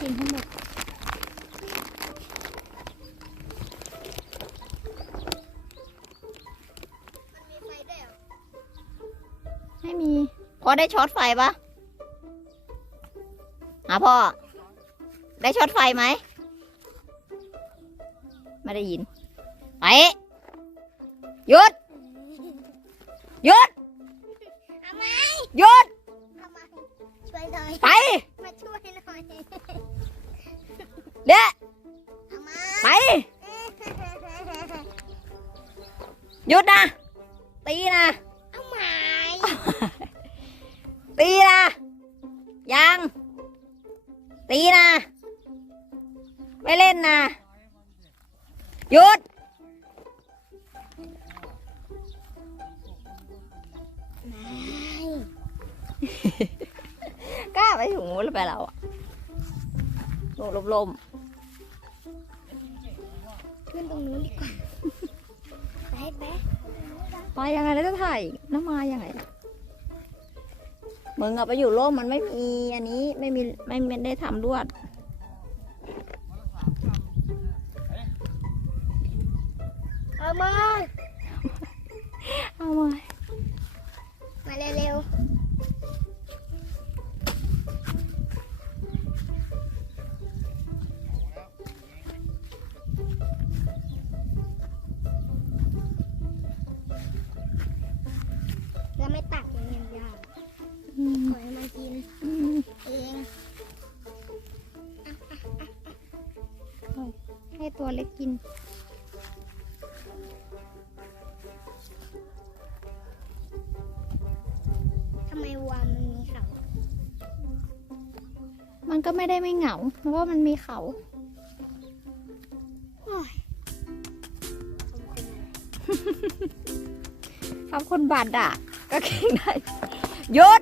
กินให้หมดไม่มีพ่อได้ช็อตไฟปะหาพ่อ ได้ช็อตไฟไหม ไม่ได้ยิน ไป หยุด หยุดเอามหยุด หยุดนะ ตีนะเอามาตีนะยังตีนะ ไม่เล่นนะหยุดกล้าไปถึงนู้นแล้วไปเราอะโลมลมขึ้นตรงนู้นดีกว่า ไปไปๆไปยังไงแล้วจะถ่ายน้ำมายังไงล่ะมึงอะไปอยู่โลกมันไม่มีอันนี้ไม่มีไม่ไม่ได้ทำรวดเอามาเอามามา ตักอย่างเงี้ยยากอืมปล่อยให้มันกินอืมเองให้ตัวเล็กกิน ทำไมวานมันมีเขา มันก็ไม่ได้ไม่เหงา เพราะว่ามันมีเขาโอ้ยทำคนบาดอะ ก็เก่งได้หยุด